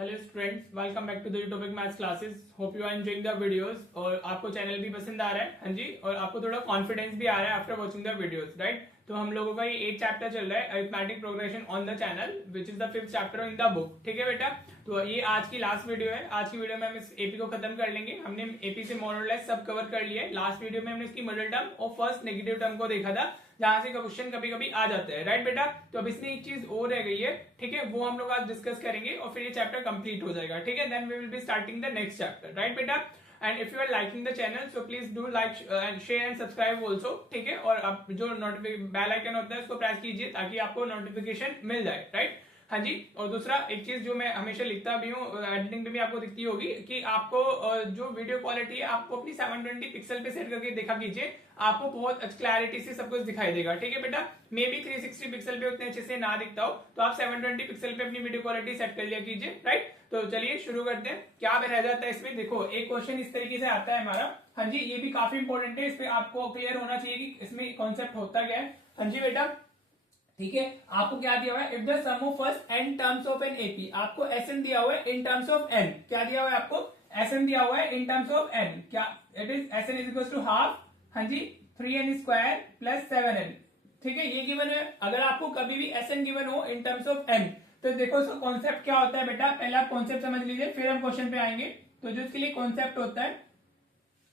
Hello students, welcome back to the topic maths classes. Hope you are enjoying the videos और आपको channel भी पसंद आ रहा है। हाँ जी, और आपको थोड़ा कॉन्फिडेंस भी आ रहा है after watching the videos, right. तो हम लोगों का ये 8 चैप्टर चल रहा है arithmetic progression on the channel which is the 5th chapter in the book. ठीक है बेटा, तो ये आज की लास्ट वीडियो है। आज की वीडियो में हम इस एपी को खत्म कर लेंगे। हमने एपी से मोर और लेस सब कवर कर लिया है। लास्ट वीडियो में हमने इसकी मिडिल टर्म और फर्स्ट नेगेटिव टर्म को देखा था, जहां से क्वेश्चन कभी कभी आ जाता है, राइट बेटा। तो अब इसमें एक चीज और रह गई है, ठीक है, वो हम लोग आज डिस्कस करेंगे और फिर ये चैप्टर कंप्लीट हो जाएगा। ठीक है, then we will be starting the next chapter, right बेटा। And if you are liking the channel so please do like and share and subscribe also. ठीक है, और आप जो बेल आइकन होता है उसको प्रेस कीजिए ताकि आपको नोटिफिकेशन मिल जाए, राइट। हाँ जी, और दूसरा एक चीज जो मैं हमेशा लिखता भी हूँ, एडिटिंग में भी आपको दिखती होगी कि आपको जो वीडियो क्वालिटी है आपको अपनी 720 पिक्सल पे सेट करके देखा कीजिए, आपको बहुत अच्छी क्लैरिटी से सब कुछ दिखाई देगा। ठीक है बेटा, मे बी 360 पिक्सल पे उतने अच्छे से ना दिखता हो तो आप 720 पिक्सल पे अपनी वीडियो क्वालिटी सेट कर लिया कीजिए, राइट। तो चलिए शुरू करते हैं। क्या रह जाता है इसमें, देखो एक क्वेश्चन इस तरीके से आता है हमारा। हाँ जी, ये भी काफी इंपॉर्टेंट है, इस पे आपको क्लियर होना चाहिए कि इसमें कॉन्सेप्ट होता क्या है। हाँ जी बेटा, ठीक है, आपको क्या दिया हुआ है, if the sum of first n terms of an AP, आपको Sn दिया हुआ है इन टर्म्स ऑफ n। क्या दिया हुआ है आपको, Sn दिया हुआ है इन टर्म्स ऑफ n। क्या it is Sn is equal to half, हाँ जी, 3n स्क्वायर प्लस 7n। ठीक है, ये गिवन है। अगर आपको कभी भी Sn गिवन हो इन टर्म्स ऑफ n तो देखो उसका कॉन्सेप्ट क्या होता है बेटा, पहले आप कॉन्सेप्ट समझ लीजिए फिर हम क्वेश्चन पे आएंगे। तो जो इसके लिए कॉन्सेप्ट होता है,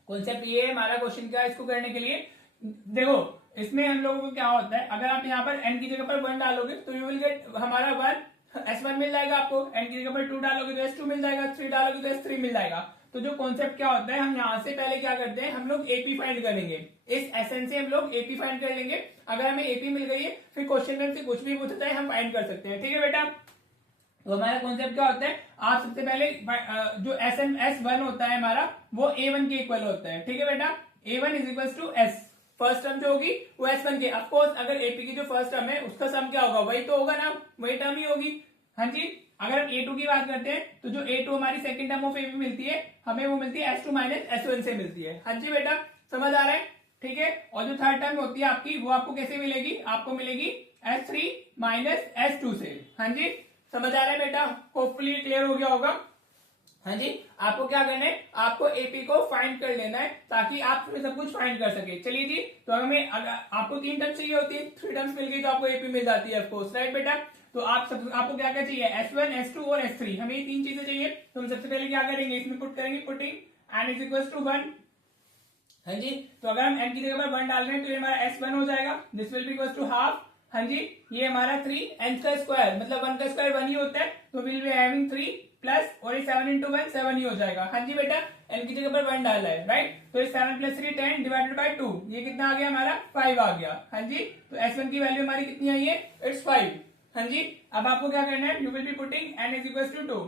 कॉन्सेप्ट ये है हमारा क्वेश्चन का, इसको करने के लिए देखो इसमें हम लोगों को क्या होता है, अगर आप यहाँ पर n की जगह पर 1 डालोगे तो यू विल गेट हमारा 1 S1 मिल जाएगा आपको। n की जगह पर 2 डालोगे तो S2 मिल जाएगा, 3 डालोगे तो S3 मिल जाएगा। तो जो कॉन्सेप्ट क्या होता है, हम यहाँ से पहले क्या करते हैं, हम लोग एपी फाइंड करेंगे। इस Sn से हम लोग एपी फाइंड कर लेंगे। अगर हमें एपी मिल गई है फिर क्वेश्चन में हमसे कुछ भी पूछता है हम फाइंड कर सकते हैं। ठीक है बेटा, तो हमारा कॉन्सेप्ट क्या होता है, आप सबसे पहले जो S1 होता है हमारा वो A1 के इक्वल होता है। ठीक है बेटा, A1 is equal to S, first term जो होगी वो S1 के। ऑफकोर्स अगर एपी की जो फर्स्ट टर्म है उसका सम क्या होगा, वही तो होगा ना, वही टर्म ही होगी। हाँ जी, अगर हम A2 की बात करते हैं तो जो A2 हमारी सेकंड टर्म ऑफ एपी मिलती है हमें वो मिलती है S2 माइनस S1 से मिलती है। हाँ जी बेटा, समझ आ रहा है, ठीक है। और जो थर्ड टर्म होती है आपकी वो आपको कैसे मिलेगी, आपको मिलेगी S3 माइनस S2 से। हाँ जी, समझ आ रहा है बेटा, होपफुली क्लियर हो गया होगा। हाँ जी, आपको क्या करना है, आपको एपी को फाइंड कर लेना है ताकि आप सब कुछ फाइंड कर सके। चलिए जी, तो हमें अगर आपको 3 टर्म्स चाहिए होती है, 3 टर्म्स मिल गई तो आपको एपी मिल जाती है ऑफकोर्स, राइट बेटा। तो आपको क्या क्या चाहिए, S1 S2 और S3, हमें ये 3 चीजें चाहिए। तो हम सबसे पहले क्या करेंगे, इसमें पुट करेंगे, putting n is equal to 1। हाँ जी, तो अगर हम n की जगह पर 1 डाल रहे हैं तो ये हमारा S1 हो जाएगा, this will be equal to half. हाँ जी, ये हमारा 3n का स्क्वायर मतलब 1 का स्क्वायर 1 ही होता है, तो विल बी हैविंग 3 प्लस और ये 7 इंटू 1 7 ही हो जाएगा। हाँ जी बेटा, n की जगह पर 1 डाला है, राइट। तो ये 7 प्लस 3 10 डिवाइडेड बाय 2, ये कितना आ गया हमारा 5 आ गया। हाँ जी, तो S1 की वैल्यू हमारी कितनी आई है, इट्स 5। हाँ जी, अब आपको क्या करना है, you will be putting n is equal to 2,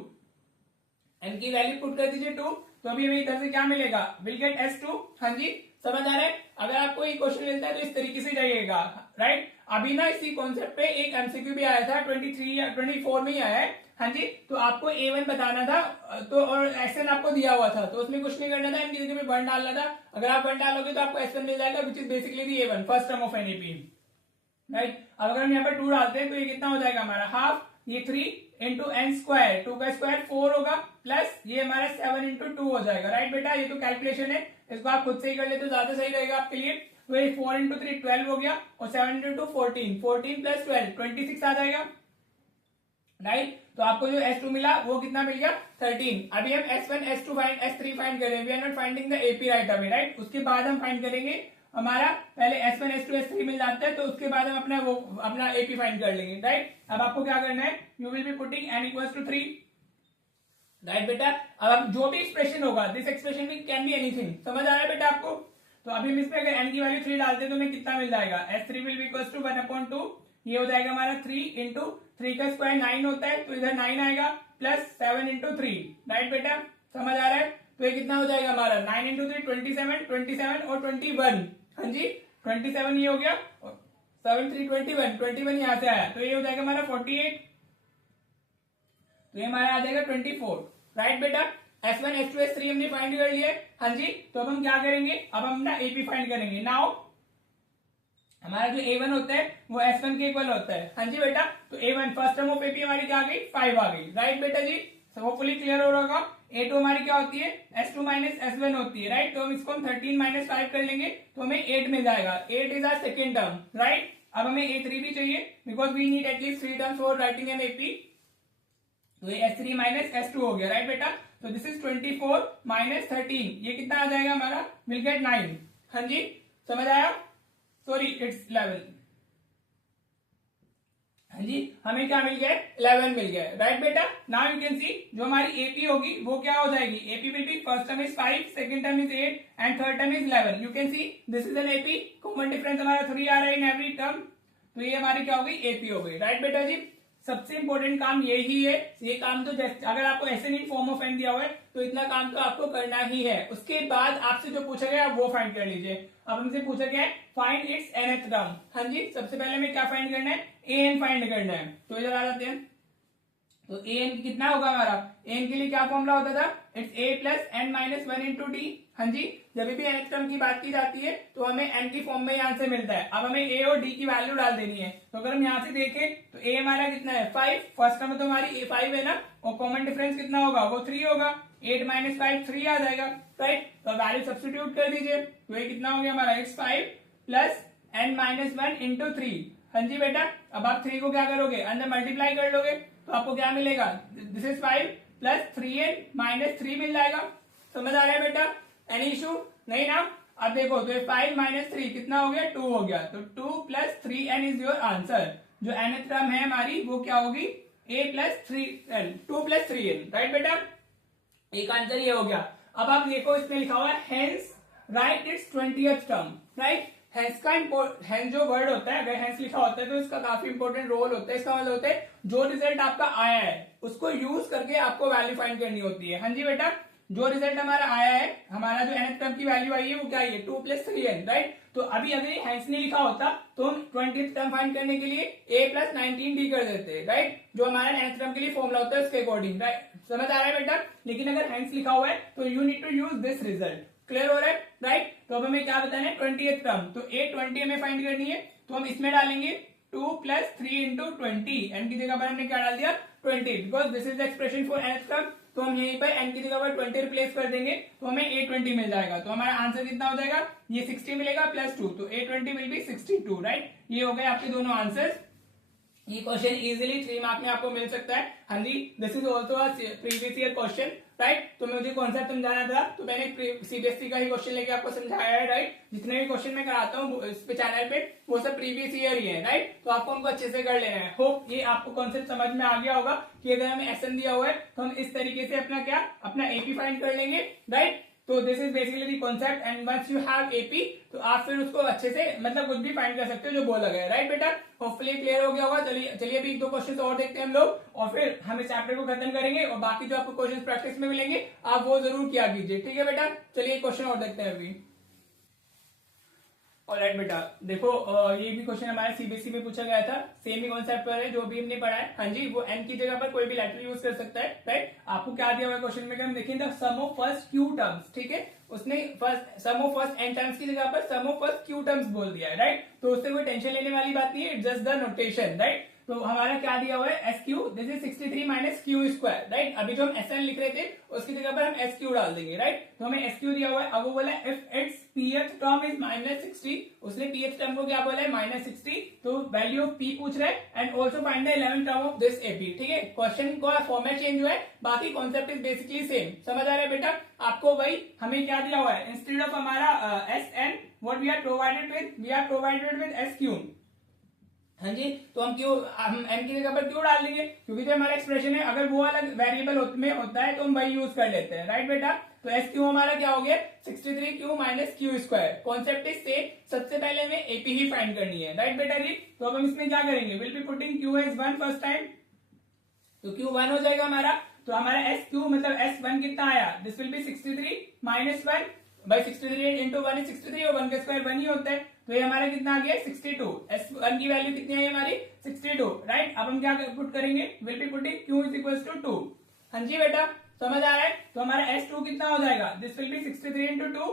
n की वैल्यू पुट कर दीजिए 2, तो अभी हमें इधर से क्या मिलेगा, विल गेट S2। हाँ जी, समझ आ रहा है। अगर आपको ये क्वेश्चन मिलता है तो इस तरीके से जाइएगा, राइट। अभी ना इसी कॉन्सेप्ट पे एक एमसीक्यू भी आया था, 23 या 24 में ही आया है। हाँ जी, तो आपको A1 बताना था तो और Sn आपको दिया हुआ था, तो उसमें कुछ नहीं करना था, इनकी जगह पे 1 डालना था। अगर आप 1 डालोगे तो आपको S1 मिल जाएगा which is basically the A1 first term of an AP, right. अब अगर हम यहाँ पर 2 डालते हैं तो ये कितना हो जाएगा हमारा हाफ, ये 3 इंटू एन स्क्वायर, 2 का स्क्वायर 4 होगा, प्लस ये हमारा 7 इंटू 2 हो जाएगा, राइट बेटा। ये तो कैलकुलेशन है, इसको आप खुद से ही कर लेते तो ज्यादा सही रहेगा आपके लिए। तो ये 4 इंटू 3 12 हो गया और 7 इंटू 2 14, 14 प्लस 12 26 आ जाएगा, राइट। तो आपको जो S2 मिला वो कितना मिल गया 13। अभी हम S1 S2 find S3 find करेंगे, we are not finding the AP right away, right. उसके बाद हम फाइंड करेंगे, हमारा पहले S1 S2 S3 मिल जाता है तो उसके बाद हम अपना एपी फाइंड कर लेंगे, राइट। अब आपको क्या करना है, you will be putting n equals to 3, right बेटा। अब जो भी एक्सप्रेशन होगा, दिस एक्सप्रेशन भी कैन बी एनीथिंग, समझ आ रहा है बेटा आपको। तो अभी हम इसमें अगर n की वैल्यू 3 डालते हैं तो हमें कितना मिल जाएगा, S3 will be equals to 1/2, ये हो जाएगा हमारा 3 इंटू 3 का स्क्वायर 9 होता है तो इधर 9 आएगा, प्लस 7 इंटू 3, राइट बेटा, समझ आ रहा है। तो ये कितना हो जाएगा हमारा 9 इंटू 3 27 और 21। हाँ जी, 27 ये हो गया, 7 3 21 यहाँ से आया तो ये हो जाएगा हमारा 48, तो ये हमारा आ जाएगा 24, राइट बेटा। S1 S2 S3 हमने फाइंड कर लिया। हाँ जी, तो अब हम क्या करेंगे, अब हम ना एपी फाइंड करेंगे। नाउ हमारा जो A1 होता है वो S1 के इक्वल होता है। हाँ जी बेटा, तो A1 first term of AP हमारी क्या आ गई 5 आ गई, राइट बेटा जी, होपफुली क्लियर हो रहा होगा। A2 हमारी क्या होती है, S2 माइनस S1 होती है, राइट। तो हम इसको 13 माइनस 5 कर लेंगे तो हमें 8 मिल जाएगा। 8 is our second term, right. अब हमें A3 भी चाहिए because we need at least 3 terms for writing an AP। तो ये S3 माइनस S2 हो गया, राइट बेटा। तो दिस इज 24 माइनस 13, ये कितना आ जाएगा हमारा, विल गेट 9। हाँ जी, समझ आया, सॉरी इट्स 11। हाँ जी, हमें क्या मिल गया, 11 मिल गया, राइट बेटा। नाउ यू कैन सी जो हमारी एपी होगी वो क्या हो जाएगी, AP will be first term is 5, second term is 8 and third term is 11। You can see this is an AP, common difference हमारा 3 आ रहा है इन एवरी टर्म, तो ये हमारी क्या हो गई, एपी हो गई, राइट बेटा जी। सबसे इंपॉर्टेंट काम यही है, ये काम तो अगर आपको ऐसे नहीं फॉर्म ऑफ एन दिया हुआ है तो इतना काम तो आपको करना ही है। उसके बाद आपसे जो पूछा गया वो फाइंड कर लीजिए। अब हमसे पूछा गया है फाइंड इट्स nth टर्म। हाँ जी, सबसे पहले हमें क्या फाइंड करना है, an फाइंड करना है। तो इधर आ जाते हैं, तो an कितना होगा हमारा, an के लिए क्या फॉर्मूला होता था, it's a plus N minus 1 into d. हाँ जी, जब भी nth टर्म की बात की जाती है तो हमें n की फॉर्म में ही आंसर मिलता है। अब हमें a और d की वैल्यू डाल देनी है। तो अगर हम यहाँ से देखें तो a हमारा कितना है, 5, फर्स्ट टर्म तो हमारी a5 है ना, और कॉमन डिफरेंस कितना होगा, वो 3 होगा। 8 माइनस 5 3 आ जाएगा, राइट। तो वैल्यू सब्स्टिट्यूट कर दीजिए, तो ये कितना हो गया हमारा, it's 5 plus N minus 1 into 3। हाँ जी बेटा, अब आप 3 को क्या करोगे, अंदर मल्टीप्लाई कर लोगे तो आपको क्या मिलेगा, this is 5 plus 3n minus 3 मिल जाएगा। समझ आ रहा है बेटा, एनी इशू नहीं ना। अब देखो तो 5 माइनस 3 कितना हो गया, 2 हो गया। तो 2 plus 3n is your answer. जो nth टर्म है हमारी वो क्या होगी, a plus 3n, 2 plus 3n, right बेटा। एक आंसर ये हो गया। अब आप देखो इसमें लिखा हुआ है hence right it's 20th term, right. Hence का हेंस जो वर्ड होता है, अगर हेंस लिखा होता है तो इसका काफी इंपॉर्टेंट रोल होता है। इसका मतलब होता है जो रिजल्ट आपका आया है उसको यूज करके आपको वैल्यू फाइंड करनी होती है। हाँ जी बेटा, जो रिजल्ट हमारा आया है, हमारा जो nth टर्म की वैल्यू आई है वो क्या है, 2 प्लस 3n, राइट। तो अभी अगर ये हेंस नहीं लिखा होता तो हम 20th टर्म फाइंड करने के लिए a प्लस 19d कर देते, राइट। जो हमारा nth टर्म के लिए फॉर्मूला होता है उसके अकॉर्डिंग, राइट। समझ आ रहा है बेटा, लेकिन अगर हेंस लिखा हुआ है तो you need to use this result. Clear हो रहा है, राइट। तो अब हमें क्या बताना है, 20th टर्म। तो a20 हमें फाइंड करनी है, तो हम इसमें डालेंगे 2 प्लस 3 इंटू 20। एन की जगह पर हमने क्या डाल दिया, 20, because this is the expression for nth term. तो हम यहीं पर n की जगह पर 20 रिप्लेस कर देंगे तो हमें a20 मिल जाएगा। तो हमारा आंसर कितना हो जाएगा, ये 60 मिलेगा प्लस 2, तो a20 विल बी 62, राइट। ये हो गए आपके दोनों आंसर्स। ये क्वेश्चन इजीली 3 मार्क में आपको मिल सकता है। हाँ जी, this is also previous year question, right. तो मुझे कॉन्सेप्ट समझाना था तो मैंने सीबीएसई का ही क्वेश्चन लेके आपको समझाया है, राइट। जितने भी क्वेश्चन मैं कराता हूँ इस पे चैनल पे वो सब प्रीवियस ईयर ही है, राइट। तो आपको उनको अच्छे से कर लेना है। होप ये आपको कॉन्सेप्ट समझ में आ गया होगा कि अगर हमें एसएन दिया हुआ है तो हम इस तरीके से अपना एपी फाइंड कर लेंगे, राइट। तो this is basically the concept and once you have AP तो आप फिर उसको अच्छे से मतलब कुछ भी फाइंड कर सकते हो जो बोला गया है, राइट बेटा। होपफुली क्लियर हो गया होगा। चलिए अभी 1-2 क्वेश्चन और देखते हैं हम लोग और फिर हम इस चैप्टर को खत्म करेंगे और बाकी जो आपको क्वेश्चन प्रैक्टिस में मिलेंगे आप वो जरूर किया कीजिए, ठीक है बेटा। चलिए क्वेश्चन और देखते हैं अभी। ऑलराइट बेटा, देखो ये भी क्वेश्चन हमारे सीबीएसई में पूछा गया था, सेम ही कॉन्सेप्ट पर है जो भी हमने पढ़ा है। हाँ जी, वो एन की जगह पर कोई भी लेटर यूज कर सकता है, राइट। आपको क्या दिया हुआ है क्वेश्चन में, हम देखें the sum of first q terms, ठीक है। उसने first sum of first n terms की जगह पर sum of first q terms बोल दिया है, राइट। तो उससे कोई टेंशन लेने वाली बात नहीं है, it's just the notation, right. तो हमारा क्या दिया हुआ है, S Q, this is 63 minus Q square, right. अभी जो हम एस एन लिख रहे थे उसकी जगह पर हम एस क्यू डाल देंगे, राइट। तो हमें एस क्यू दिया हुआ है। अब वो बोला if it's pth term is minus 60, उसने pth टर्म को क्या बोला है, माइनस 60। तो वैल्यू ऑफ p पूछ रहा है and also find the 11th term of this AP, ठीक है। क्वेश्चन का फॉर्मेट चेंज हुआ है, बाकी कॉन्सेप्ट इज बेसिकली सेम। समझ आ रहा है बेटा आपको। वही हमें क्या दिया हुआ है, इंस्टेड ऑफ हमारा S n what we are provided with S q. हाँ जी, तो हम एन की जगह पर क्यों डाल देंगे, क्योंकि जो हमारा एक्सप्रेशन है अगर वो अलग वेरिएबल में होता है तो हम वही यूज कर लेते हैं, राइट बेटा। तो एस क्यू हमारा क्या हो गया, 63 Q minus Q square. Concept is same, सबसे पहले हमें एपी ही फाइंड करनी है, राइट बेटा जी। तो अब हम इसमें क्या करेंगे, will be putting q as 1 first time, तो क्यू 1 हो जाएगा हमारा। तो हमारा एस क्यू मतलब एस 1 कितना आया, this will B 63 minus 1 by 63 into 1 is 63 और 1 का स्क्वायर 1 ही होता है। तो ये हमारा कितना आ गया, 62। S1 की वैल्यू कितनी आई हमारी, 62, राइट। अब हम क्या पुट करेंगे, will be putting Q is equal to 2। हाँ जी बेटा, समझ आ रहा है। तो हमारा S2 कितना हो जाएगा, this will B 63 into 2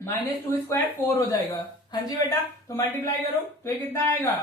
minus 2 square 4 हो जाएगा। हाँ जी बेटा, तो मल्टीप्लाई करो तो ये कितना आएगा,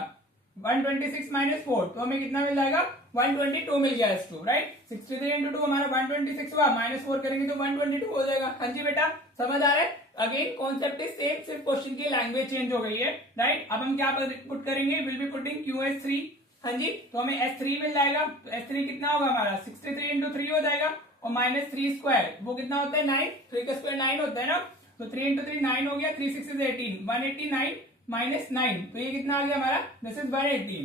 126 माइनस 4, तो हमें कितना मिल जाएगा 122 मिल गया S2, राइट। 63 इंटू 2 हमारा 126 हुआ, माइनस 4 करेंगे तो 122 हो जाएगा। हाँ जी बेटा, समझ आ रहा है। अगेन कॉन्सेप्ट इज सेम, सिर्फ क्वेश्चन की लैंग्वेज चेंज हो गई है, राइट। अब हम क्या पुट करेंगे, विल बी पुटिंग QS3। हाँ जी, तो हमें S3 मिल जाएगा। S3 कितना होगा हमारा 63 इंटू 3 हो जाएगा, और माइनस 3 स्क्वायर वो कितना होता है 9, 3 का स्क्वायर 9 होता है ना, तो 3 इंटू 3 9 हो गया, 3 6 18, 189 माइनस 9, तो ये कितना आ गया हमारा, दिस इज 180।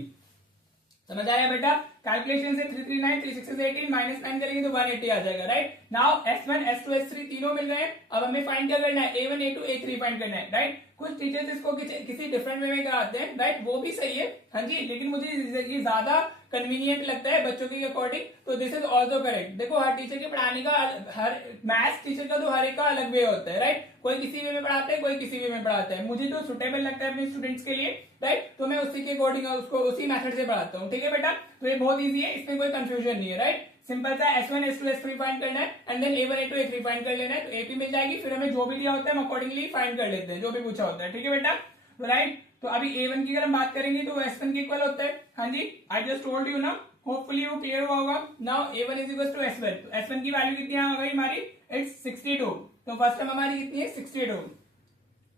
समझ आया बेटा। कैलकुलेशन से 339 3 6 18 माइनस 9 करेंगे तो 180 आ जाएगा, right. Now S1 S2 S3 तीनों मिल गए। अब हमें फाइंड क्या करना है, A1 A2 A3 फाइंड करना है, राइट। कुछ टीचर्स इसको किसी डिफरेंट वे में कराते हैं, राइट, वो भी सही है। हाँ जी, लेकिन मुझे ये ज्यादा कन्वीनियंट लगता है बच्चों के अकॉर्डिंग, तो दिस इज ऑल्सो करेक्ट। देखो हर टीचर के पढ़ाने का, हर मैथ्स टीचर का तो हर एक का अलग वे होता है, राइट। कोई किसी वे में पढ़ाता है, कोई किसी वे में पढ़ाता है। मुझे जो सुटेबल लगता है अपने स्टूडेंट्स के लिए, राइट, तो मैं उसी के अकॉर्डिंग उसको उसी मेथड से पढ़ाता हूँ, ठीक है बेटा। तो ये बहुत ईजी है, इसमें कोई कंफ्यूजन नहीं है, राइट। सिंपल सा S1 S2 S3 फाइंड करना है, and then A1 A2 A3 find कर लेना है, तो AP मिल जाएगी। फिर हमें जो भी दिया होता है हम अकॉर्डिंगली फाइंड कर लेते हैं, जो भी पूछा होता है, ठीक है बेटा, राइट। तो अभी A1 की अगर हम बात करेंगे तो S1 के इक्वल होता है। हाँ जी, आई जस्ट टोल्ड यू ना, होपफुली वो क्लियर हुआ होगा। Now A1 is equal to S1, तो S1 की वैल्यू कितनी आ गई हमारी, इट्स 62। तो फर्स्ट टाइम हमारी कितनी है 62।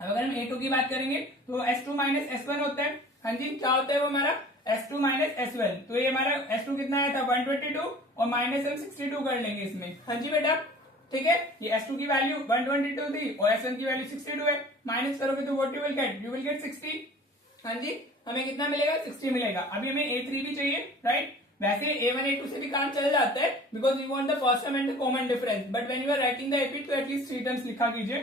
अब अगर हम A2 की बात करेंगे तो S2 माइनस S1 होता है। हाँ जी, क्या होता है वो हमारा S2 माइनस S1, तो ये हमारा S2 कितना आया था 122, और माइनस हम 62 कर लेंगे इसमें। हाँ जी बेटा, ठीक है। ये S2 की वैल्यू 122 थी और S1 की वैल्यू 62 है, माइनस करोगे तो व्हाट यू विल गेट 60। हाँ जी, हमें कितना मिलेगा 60 मिलेगा। अभी हमें A3 भी चाहिए, राइट। वैसे A1 A2 से भी काम चल जाता है, because we want the first term and the common difference, but when you are writing the AP तो एटलीस्ट 3 टर्म्स लिखा कीजिए।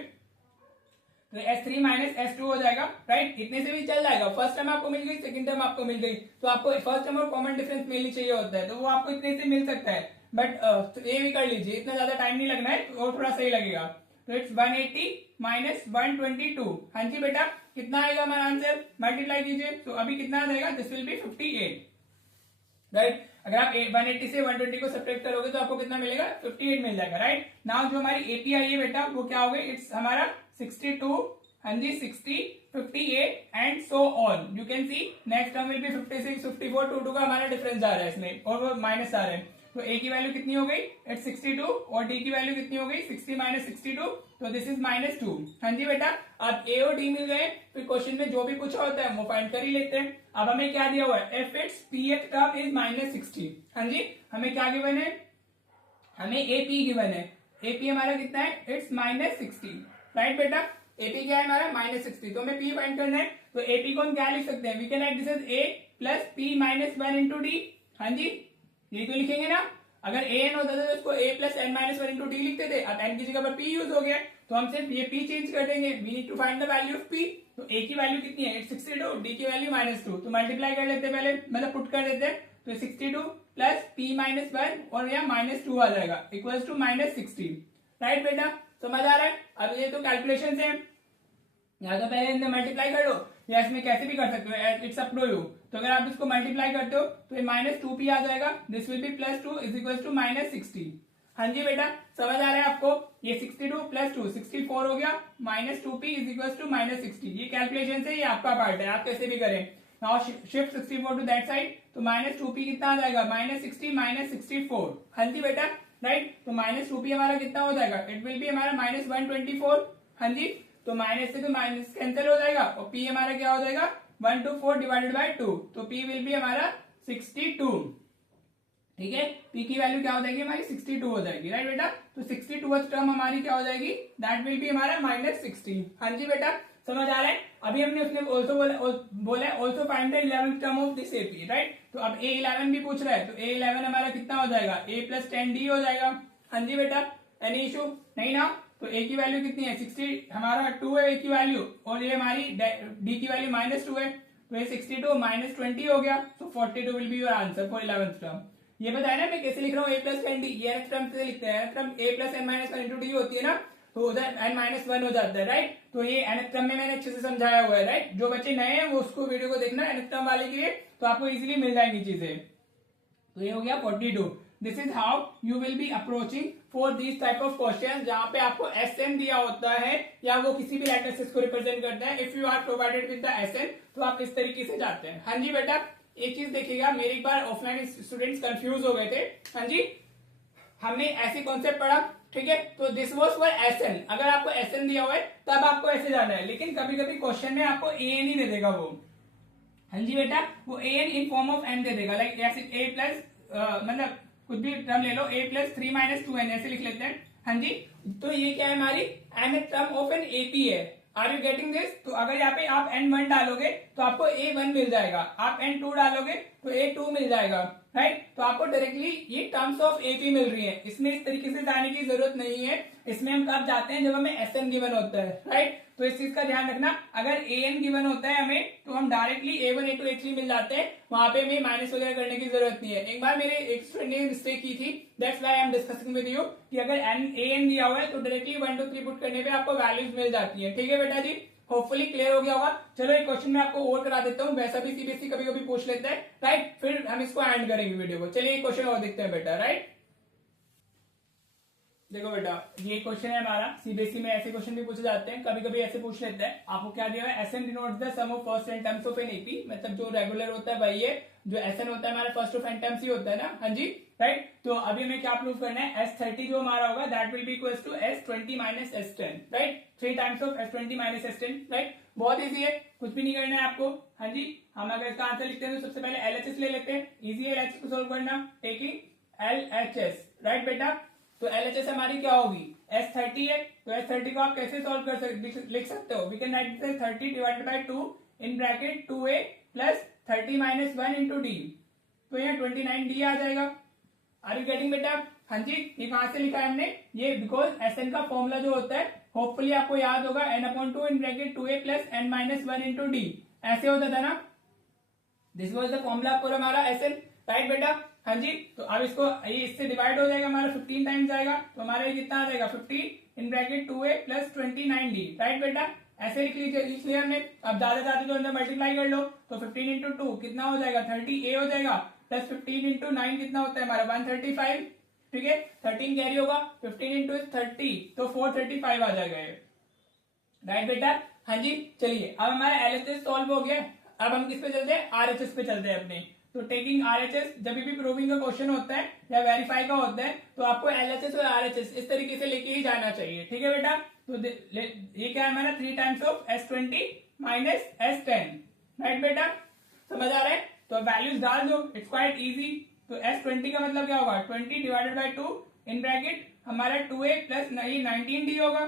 तो S3 माइनस S2 हो जाएगा, राइट। इतने से भी चल जाएगा। फर्स्ट टर्म आपको मिल गई, सेकंड टर्म आपको मिल गई, तो आपको फर्स्ट टर्म और कॉमन डिफरेंस मिलनी चाहिए होता है, तो वो आपको इतने से मिल सकता है। बट तो ये भी कर लीजिए, इतना ज्यादा टाइम नहीं लगना है, और थोड़ा सही लगेगा। तो इट्स 180 माइनस 122। हाँ जी बेटा, कितना आएगा हमारा आंसर, मल्टीप्लाई कीजिए, तो अभी कितना आ जाएगा, दिस विल बी 58, राइट। अगर आप 180 से 120 को सब्ट्रैक्ट करोगे तो आपको कितना मिलेगा 58 मिल जाएगा, राइट। नाउ जो हमारी एपी आई है बेटा वो क्या हो गई, इट्स हमारा 62, हाँ जी 60, 58 and so on. You can see next term will be 56, 54, 2 का हमारा डिफरेंस आ रहा है इसमें, और वो माइनस आ रहा है। तो ए की वैल्यू कितनी हो गई, इट्स 62, और डी की वैल्यू कितनी हो गई 60 माइनस 62, तो दिस इज -2। हाँ जी बेटा, अब ए और डी मिल गए, फिर क्वेश्चन में जो भी पूछा होता है वो फाइंड कर ही लेते हैं। अब हमें क्या दिया हुआ है, F it's pth term is -60। हाँ जी, हमें क्या गिवन है, हमें एपी गिवन है। एपी हमारा कितना है, इट्स -60, राइट बेटा। एपी क्या है हमारा -60, तो हमें पी फाइंड करना है। तो एपी को हम क्या लिख सकते हैं, we can write this is a plus p minus 1 into d. हाँ जी, ये तो लिखेंगे ना। अगर ए एन होता था तो इसको A plus N minus 1 into D लिखते थे, अब एन की जगह पर पी यूज हो गया, तो हम सिर्फ ये पी चेंज कर देंगे। We need to find the value of p. तो ए की वैल्यू कितनी है, 62, डी की वैल्यू -2, तो मल्टीप्लाई कर लेते हैं पहले, मतलब पुट कर देते हैं। तो 62 प्लस पी माइनस 1 और यहाँ -2 आ जाएगा, इक्वल्स टू -60, राइट बेटा। समझ आ रहा है। अब ये तो कैलकुलेशन है, या तो पहले इनसे मल्टीप्लाई कर लो, या इसमें कैसे भी कर सकते हो, इट्स अप टू यू। तो अगर आप इसको मल्टीप्लाई करते हो तो ये -2p आ जाएगा, this will be +2 is equal to -60। हाँ जी बेटा, समझ आ रहा है आपको। ये 62 + 2 64 हो गया, -2p इज इक्वल टू -60। ये कैलकुलेशन से, ये आपका पार्ट है, आप कैसे भी करें। Now shift 64 to that side, तो -2p कितना आ जाएगा, -60 -64। हाँ जी बेटा, राइट। तो -2p हमारा कितना हो जाएगा, इट विल बी हमारा -124। हाँ जी, तो माइनस से तो माइनस कैंसिल हो जाएगा, और p हमारा क्या हो जाएगा 124 डिवाइडेड बाय 2, तो p विल बी हमारा 62। ठीक है, p की वैल्यू क्या हो जाएगी हमारी 62 हो जाएगी, राइट बेटा। तो 62th टर्म हमारी क्या हो जाएगी, दैट विल बी हमारा -60। हाँ जी बेटा, समझ आ रहा है। अभी हमने उसने बोला also find the 11th term of this AP, right. तो अब A11 भी पूछ रहा है, तो A11 हमारा कितना हो जाएगा, a + 10d हो जाएगा। हाँ जी बेटा, एनी इशू नहीं ना। तो a की वैल्यू कितनी है 60, हमारा 2 है a की वैल्यू, और ये हमारी d की वैल्यू -2 है, तो ये 62 -20 हो गया, तो 42 will be your answer for 11th term. ये बताया ना मैं कैसे लिख रहा हूँ, a + 10d, ये nth टर्म से लिखते हैं। Term a + n - 1 into D होती है ना, तो उधर n - 1 हो जाता है, राइट। तो ये nth टर्म में मैंने अच्छे से समझाया हुआ है, राइट। जो बच्चे नए हैं वो उसको वीडियो को देखना nth टर्म वाले के लिए, तो आपको इजीली मिल जाएंगी चीजें। तो ये हो गया 42। This is how you will B approaching for this type of question, जहां पे आपको SN दिया होता है या वो किसी भी लेटर से इसको रिप्रेजेंट करता है। If you are provided with the SN, तो आप इस तरीके से जाते हैं। हाँ जी बेटा, एक चीज देखिएगा, मेरे एक बार ऑफलाइन स्टूडेंट्स कंफ्यूज हो गए थे। हाँ जी, हमने ऐसे कॉन्सेप्ट पढ़ा, ठीक है, तो दिस वॉज फॉर एसएन। अगर आपको एसएन दिया हुआ है तब आपको ऐसे जाना है, लेकिन कभी कभी क्वेश्चन में आपको एएन ही दे देगा वो। हाँ जी बेटा, वो A N in form of N दे देगा, लाइक ऐसे ए प्लस मतलब कुछ भी टर्म ले लो, ए प्लस 3 माइनस 2n ऐसे लिख लेते हैं। हाँ जी, तो ये क्या है हमारी n term of an AP है। Are you getting this? तो अगर यहाँ पे आप n1 डालोगे तो आपको a1 मिल जाएगा, आप n2 डालोगे तो a2 मिल जाएगा, राइट। तो आपको डायरेक्टली ये टर्म्स ऑफ एपी मिल रही है, इसमें इस तरीके से जाने की जरूरत नहीं है। इसमें हम तब जाते हैं जब हमें एसएन गिवन होता है, राइट। तो इस चीज का ध्यान रखना, अगर एन गिवन होता है हमें तो हम डायरेक्टली a1 a2 a3 मिल जाते हैं, वहां पे हमें माइनस वगैरह करने की जरूरत नहीं है। एक बार मेरे एक स्टूडेंट ने मिस्टेक की थी, that's why I am discussing with you, कि अगर एन दिया हुआ है तो डायरेक्टली 1 2 3 पुट करने पे आपको वैल्यूज मिल जाती है। ठीक है बेटा जी, होपफुली क्लियर हो गया होगा। चलो एक क्वेश्चन में आपको और करा देता हूँ, वैसा भी सीबीएसई कभी कभी पूछ लेता है, राइट। फिर हम इसको एंड करेंगे वीडियो को। चलिए एक क्वेश्चन और देखते हैं बेटा, राइट। देखो बेटा, ये क्वेश्चन है हमारा, सीबीएसई में ऐसे क्वेश्चन भी पूछे जाते हैं, कभी कभी ऐसे पूछ लेते हैं। आपको क्या दिया है, SN denotes the sum of first n terms of an AP, मतलब जो रेगुलर होता है वही है, जो एसएन होता है हमारा फर्स्ट ऑफ एन टर्म्स ही होता है ना। हाँ जी, राइट। तो अभी हमें क्या प्रूव करना है, S30 जो हमारा होगा that will be equals to S20 minus S10, right. 3 times of S20 minus S10, right. बहुत इजी है, कुछ भी नहीं करना है आपको। हाँ जी, हम अगर इसका आंसर लिखते हैं तो सबसे पहले LHS ले लेते हैं, इजी है LHS को सोल्व करना, टेकिंग LHS, राइट बेटा। तो LHS हमारी क्या होगी, S30 है, तो S30 को आप कैसे सॉल्व कर सकते, लिख सकते हो, we can write this 30 divided by 2 in bracket 2a plus 30 minus 1 into d, तो यहाँ 29d आ जाएगा। आर यू गेटिंग बेटा? हाँ जी, ये कहां से लिखा है हमने, ये बिकॉज एसएन का फॉर्मूला जो होता है, होपफुली आपको याद होगा, n/2 इन bracket 2a plus n minus 1 into D, ऐसे होता था ना। This was the formula for हमारा एसएन, राइट बेटा। हाँ जी, तो अब इसको ये इससे डिवाइड हो जाएगा, हमारा 15 टाइम्स आएगा, तो हमारा ये कितना आ जाएगा 50 इन bracket 2a plus 29d, right बेटा। ऐसे लिख लिया हमने। अब ज्यादा ज्यादा तो अंदर मल्टीप्लाई कर लो, तो 15 इंटू 2 कितना हो जाएगा 30a हो जाएगा, प्लस 15 इंटू 9 कितना होता है हमारा 135, ठीक है। 13 कैरी होगा, 15 इंटू 30 तो 435 आ जाएगा ये, राइट बेटा। हाँ जी, चलिए अब हमारा एलएचएस सॉल्व हो गया। अब हम किस पे चलते हैं, आरएचएस पे चलते हैं अपने। तो टेकिंग आरएचएस, जब भी प्रूविंग का क्वेश्चन होता है या वेरीफाई का होता है तो आपको एलएचएस और आरएचएस इस तरीके से लेके ही जाना चाहिए, ठीक है बेटा। तो ये क्या है हमारा 3 times of S20 minus S10, right बेटा, समझ आ रहा है। तो वैल्यूज डाल दो, इट्स क्वाइट इजी। तो S20 का मतलब क्या होगा 20 डिवाइडेड बाई 2 इन ब्रैकेट हमारा 2a प्लस 19d होगा।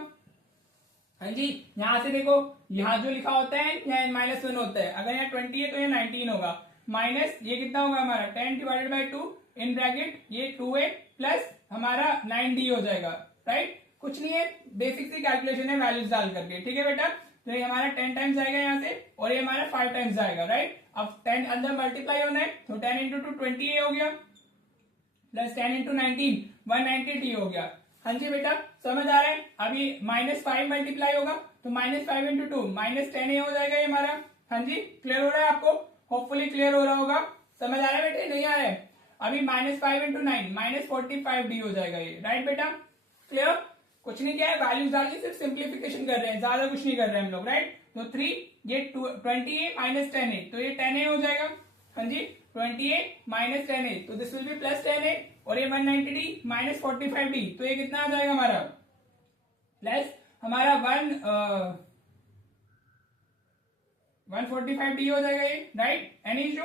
हाँ जी, यहां से देखो, यहाँ जो लिखा होता है यहाँ -1 होता है, अगर यहाँ 20 है तो यहाँ 19 होगा, माइनस ये कितना होगा हमारा 10 डिवाइडेड बाई 2 इन ब्रैकेट ये 2a प्लस हमारा 9d हो जाएगा, राइट। कुछ नहीं है, बेसिक सी कैलकुलेशन है वैल्यूज डाल करके, ठीक है बेटा। तो ये हमारा 10 टाइम्स आएगा यहाँ से, और ये हमारा 5 टाइम्स आएगा, राइट। अब 10 अंदर मल्टीप्लाई होना है, तो 10 इंटू 2 20a हो गया, प्लस 10 इंटू 19 190d हो गया। हाँ जी बेटा, समझ आ रहा है। अभी -5 मल्टीप्लाई होगा, तो -5 इंटू 2 -10a हो जाएगा ये हमारा। हाँ जी, क्लियर हो रहा है आपको, होपफुली क्लियर हो रहा होगा। समझ आ रहा है बेटे, नहीं आ रहा है? अभी -5 इंटू 9 -45d हो जाएगा ये, राइट बेटा, क्लियर। कुछ नहीं किया है, वैल्यूज डालिए, सिर्फ सिंप्लीफिकेशन कर रहे हैं, ज्यादा कुछ नहीं कर रहे हैं हम लोग, राइट। तो 3 ये 20a माइनस 10a, तो ये 10a हो जाएगा। हाँ जी, 20a माइनस 10a, तो this will B plus 10a, और ये 190d माइनस 45d, तो ये कितना आ जाएगा हमारा प्लस हमारा 145d हो जाएगा ये, राइट। Any issue?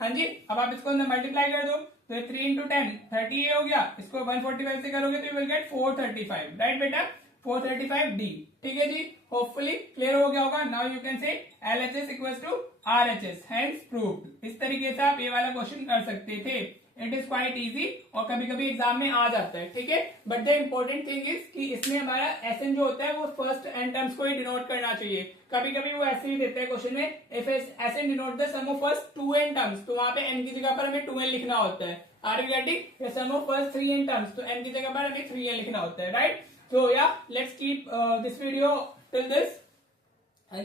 हाँ जी, अब आप इसको अंदर मल्टीप्लाई कर दो, तो 3 इंटू 10 30a हो गया, इसको 145 से करोगे तो यू विल गेट 435, राइट बेटा, 435d, ठीक है जी। होपफुली क्लियर हो गया होगा। Now you can say LHS equals to RHS, hence proved. इस तरीके से आप ये वाला क्वेश्चन कर सकते थे, इट इज क्वाइट इजी, और कभी कभी एग्जाम में आ जाता है, ठीक है। But the important thing is कि इसमें हमारा SN जो होता है वो फर्स्ट एन टर्म्स को ही डिनोट करना चाहिए। कभी कभी वो ऐसे ही देते हैं क्वेश्चन में, if SN denote the sum of first 2n terms, तो वहां पे n की जगह पर हमें 2n लिखना होता है। Are you getting? Sum of first 3n terms, तो n की जगह पर हमें 3n लिखना होता है, right. So yeah, let's keep this video till this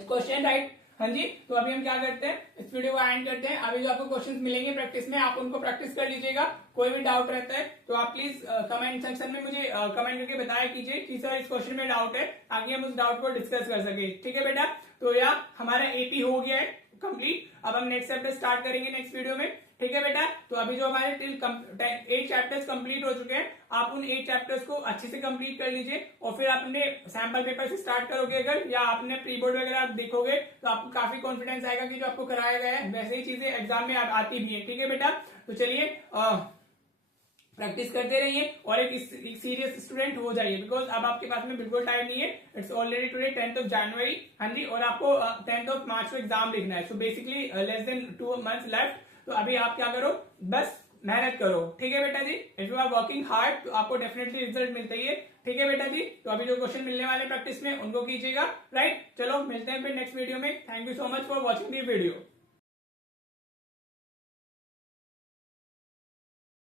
question, right? हाँ जी, तो अभी हम क्या करते हैं, इस वीडियो को एंड करते हैं। अभी जो आपको क्वेश्चंस मिलेंगे प्रैक्टिस में, आप उनको प्रैक्टिस कर लीजिएगा। कोई भी डाउट रहता है तो आप प्लीज कमेंट सेक्शन में मुझे कमेंट करके बताया कीजिए कि सर इस क्वेश्चन में डाउट है, ताकि हम उस डाउट को डिस्कस कर सके, ठीक है बेटा। तो यार हमारा एपी हो गया है, कंप्लीट। अब हम नेक्स्ट चैप्टर स्टार्ट करेंगे नेक्स्ट वीडियो में, ठीक है बेटा। तो अभी जो हमारे 8 चैप्टर्स कंप्लीट हो चुके हैं, आप उन 8 चैप्टर्स को अच्छे से कंप्लीट कर लीजिए और फिर आपने सैंपल पेपर से स्टार्ट करोगे अगर, या आपने प्री बोर्ड वगैरह आप देखोगे तो आपको काफी कॉन्फिडेंस आएगा कि जो आपको कराया गया है वैसे ही चीजें एग्जाम में आती भी है, ठीक है बेटा। तो चलिए प्रैक्टिस करते रहिए और एक सीरियस स्टूडेंट हो जाइए, बिकॉज अब आपके पास में बिल्कुल टाइम नहीं है। इट्स ऑलरेडी टुडे 10th जनवरी, हाँ जी, और आपको 10th मार्च को एग्जाम लिखना है। So basically less than 2 months left. तो अभी आप क्या करो, बस मेहनत करो, ठीक है बेटा जी। If you are working hard तो आपको डेफिनेटली रिजल्ट मिलता ही है, ठीक है बेटा जी। तो अभी जो क्वेश्चन मिलने वाले प्रैक्टिस में उनको कीजिएगा, राइट। चलो मिलते हैं फिर नेक्स्ट वीडियो में। Thank you so much for watching the video.